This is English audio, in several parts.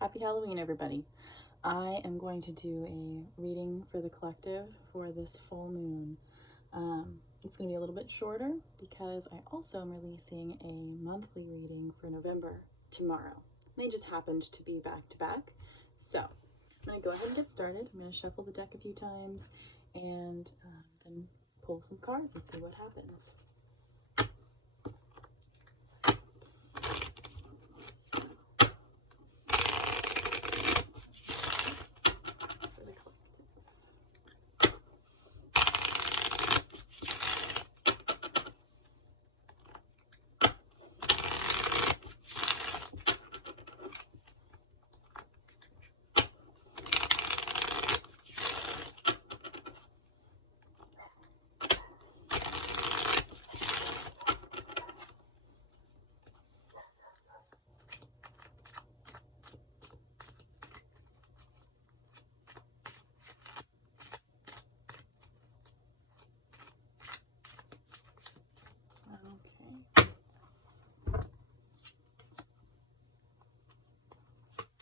Happy Halloween, everybody. I am going to do a reading for the collective for this full moon. It's going to be a little bit shorter because I also am releasing a monthly reading for November tomorrow. They just happened to be back to back. So I'm going to go ahead and get started. I'm going to shuffle the deck a few times and then pull some cards and see what happens.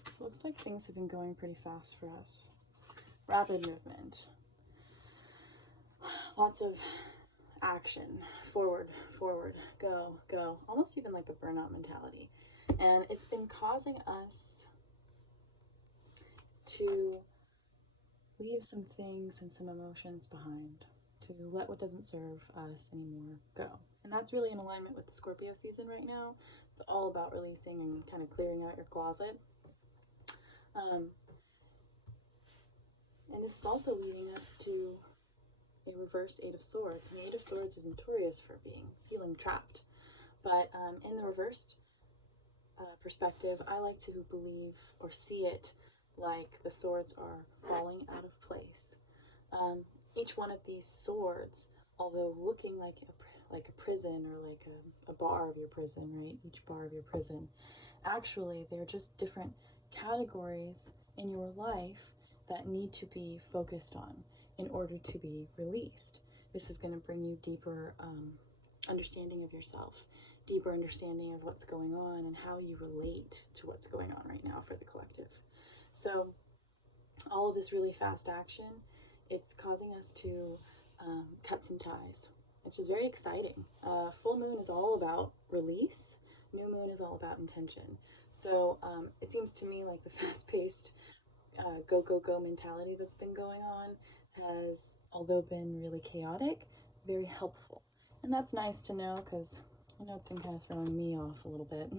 So it looks like things have been going pretty fast for us. Rapid movement. Lots of action. Forward, forward, go, go. Almost even like a burnout mentality. And it's been causing us to leave some things and some emotions behind, to let what doesn't serve us anymore go. And that's really in alignment with the Scorpio season right now. It's all about releasing and kind of clearing out your closet. And this is also leading us to a reversed Eight of Swords. And the Eight of Swords is notorious for feeling trapped. But in the reversed perspective, I like to believe or see it like the swords are falling out of place. Each one of these swords, although looking like a prison or like a bar of your prison, right? Each bar of your prison, actually they're just different categories in your life that need to be focused on in order to be released. This is going to bring you deeper understanding of yourself, deeper understanding of what's going on and how you relate to what's going on right now for the collective. So all of this really fast action, it's causing us to cut some ties. It's just very exciting. Full moon is all about release. New moon is all about intention. So it seems to me like the fast-paced go, go, go mentality that's been going on has, although been really chaotic, very helpful. And that's nice to know because I know it's been kind of throwing me off a little bit.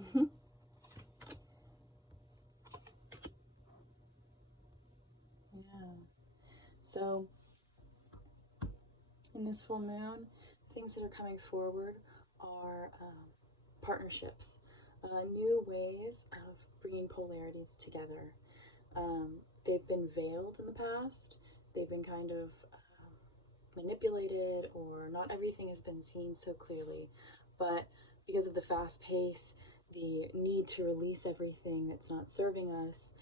Yeah. So in this full moon, things that are coming forward are partnerships, new ways of bringing polarities together. They've been veiled in the past. They've been kind of manipulated, or not everything has been seen so clearly. But because of the fast pace, the need to release everything that's not serving us,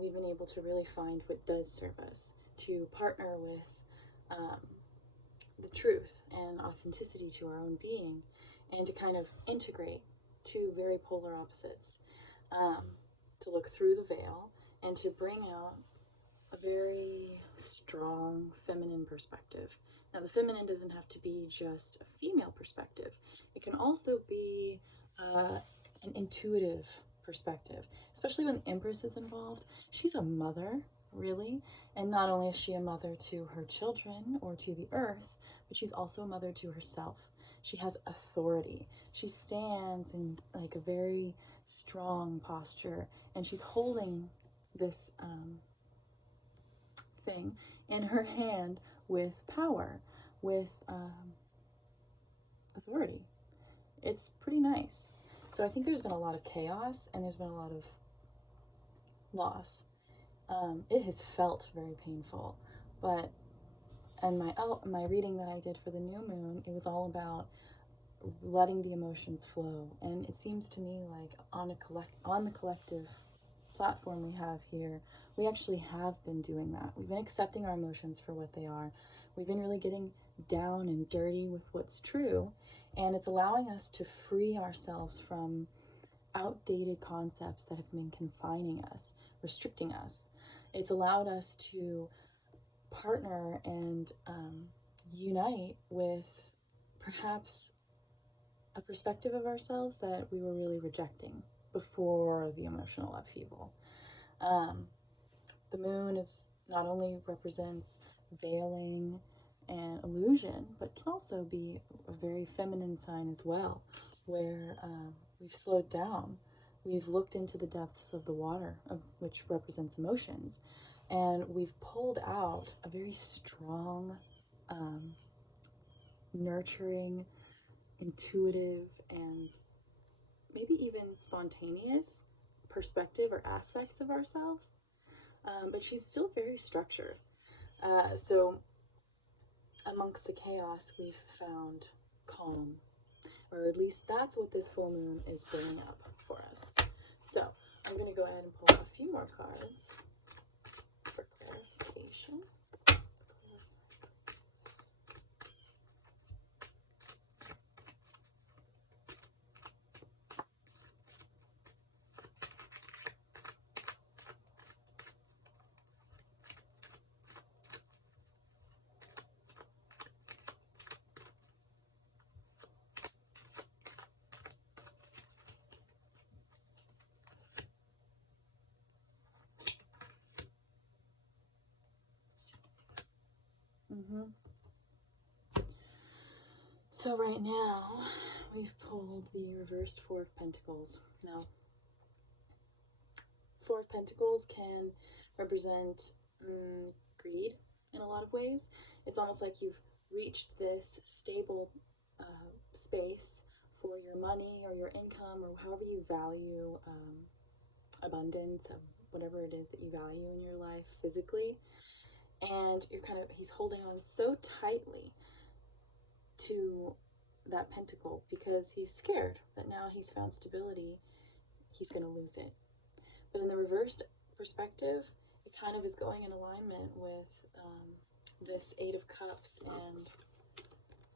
we've been able to really find what does serve us, to partner with the truth and authenticity to our own being, and to kind of integrate two very polar opposites, to look through the veil and to bring out a very strong feminine perspective. Now, the feminine doesn't have to be just a female perspective. It can also be an intuitive perspective, especially when the Empress is involved. She's a mother, really, and not only is she a mother to her children or to the earth, but she's also a mother to herself. She has authority. She stands in like a very strong posture, and she's holding this thing in her hand with power, with authority. It's pretty nice. So I think there's been a lot of chaos and there's been a lot of loss. It has felt very painful, but and my reading that I did for the new moon, it was all about letting the emotions flow. And it seems to me like on the collective platform we have here, we actually have been doing that. We've been accepting our emotions for what they are. We've been really getting down and dirty with what's true, and it's allowing us to free ourselves from outdated concepts that have been confining us, restricting us. It's allowed us to partner and unite with perhaps a perspective of ourselves that we were really rejecting before the emotional upheaval. The moon is not only represents veiling and illusion, but can also be a very feminine sign as well, where we've slowed down. We've looked into the depths of the water, which represents emotions, and we've pulled out a very strong, nurturing, intuitive, and maybe even spontaneous perspective or aspects of ourselves. But she's still very structured. So amongst the chaos, we've found calm, or at least that's what this full moon is bringing up for us. So I'm going to go ahead and pull a few more cards for clarification. So right now, we've pulled the reversed Four of Pentacles. Now, Four of Pentacles can represent greed in a lot of ways. It's almost like you've reached this stable space for your money or your income or however you value abundance, whatever it is that you value in your life physically. And he's holding on so tightly to that pentacle because he's scared that now he's found stability, he's going to lose it. But in the reversed perspective, it kind of is going in alignment with this Eight of Cups and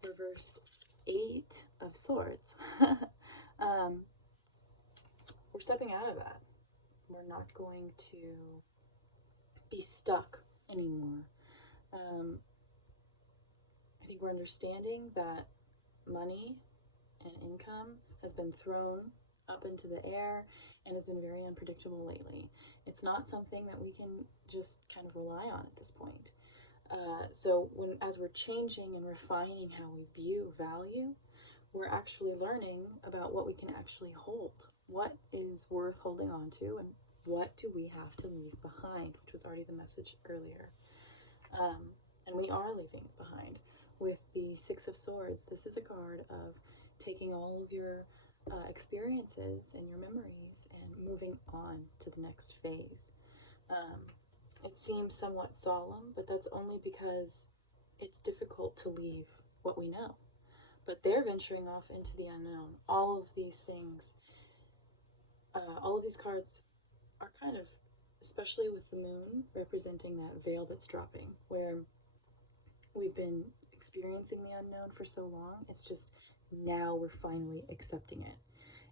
reversed Eight of Swords. We're stepping out of that. We're not going to be stuck anymore. I think we're understanding that money and income has been thrown up into the air and has been very unpredictable lately. It's not something that we can just kind of rely on at this point. So as we're changing and refining how we view value, we're actually learning about what we can actually hold. What is worth holding on to, and what do we have to leave behind, which was already the message earlier. And we are leaving it behind. With the Six of Swords, this is a card of taking all of your experiences and your memories and moving on to the next phase. It seems somewhat solemn, but that's only because it's difficult to leave what we know. But they're venturing off into the unknown. All of these things, all of these cards are kind of, especially with the moon, representing that veil that's dropping, where we've been experiencing the unknown for so long. It's just now we're finally accepting it.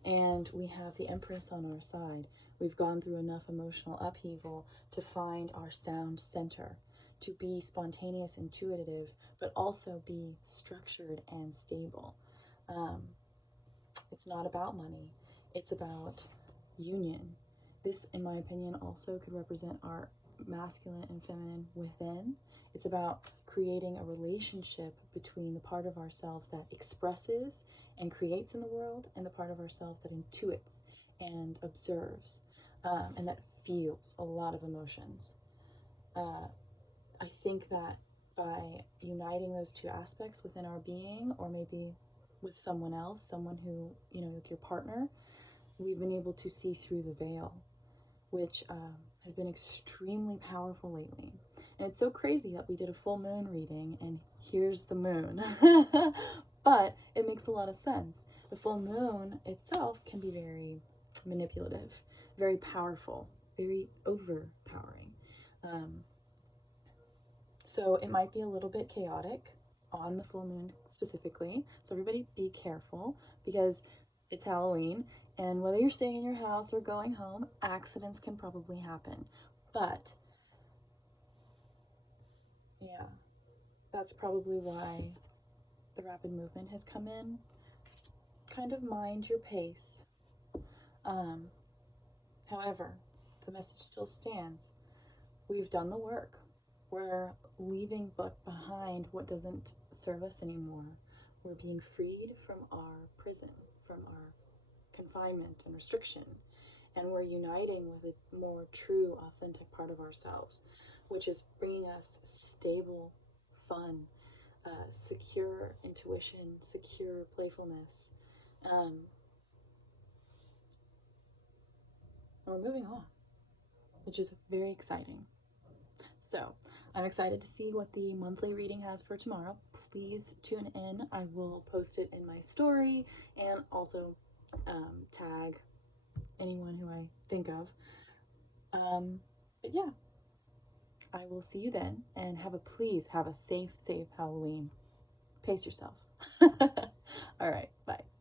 And we have the Empress on our side. We've gone through enough emotional upheaval to find our sound center, to be spontaneous, intuitive, but also be structured and stable. It's not about money. It's about union. This, in my opinion, also could represent our masculine and feminine within. It's about creating a relationship between the part of ourselves that expresses and creates in the world and the part of ourselves that intuits and observes, and that feels a lot of emotions. I think that by uniting those two aspects within our being, or maybe with someone else, someone who, like your partner, we've been able to see through the veil, which has been extremely powerful lately. And it's so crazy that we did a full moon reading and here's the moon. But it makes a lot of sense. The full moon itself can be very manipulative, very powerful, very overpowering. So it might be a little bit chaotic on the full moon specifically. So everybody be careful because it's Halloween And whether you're staying in your house or going home, accidents can probably happen. But yeah, that's probably why the rapid movement has come in. Kind of mind your pace. Um, However, the message still stands. We've done the work. We're leaving behind what doesn't serve us anymore. We're being freed from our prison, from our confinement and restriction, and we're uniting with a more true, authentic part of ourselves, which is bringing us stable, fun, secure intuition, secure playfulness. And we're moving on, which is very exciting. So, I'm excited to see what the monthly reading has for tomorrow. Please tune in. I will post it in my story and also tag anyone who I think of. But yeah, I will see you then, and please have a safe Halloween. Pace yourself. All right, bye.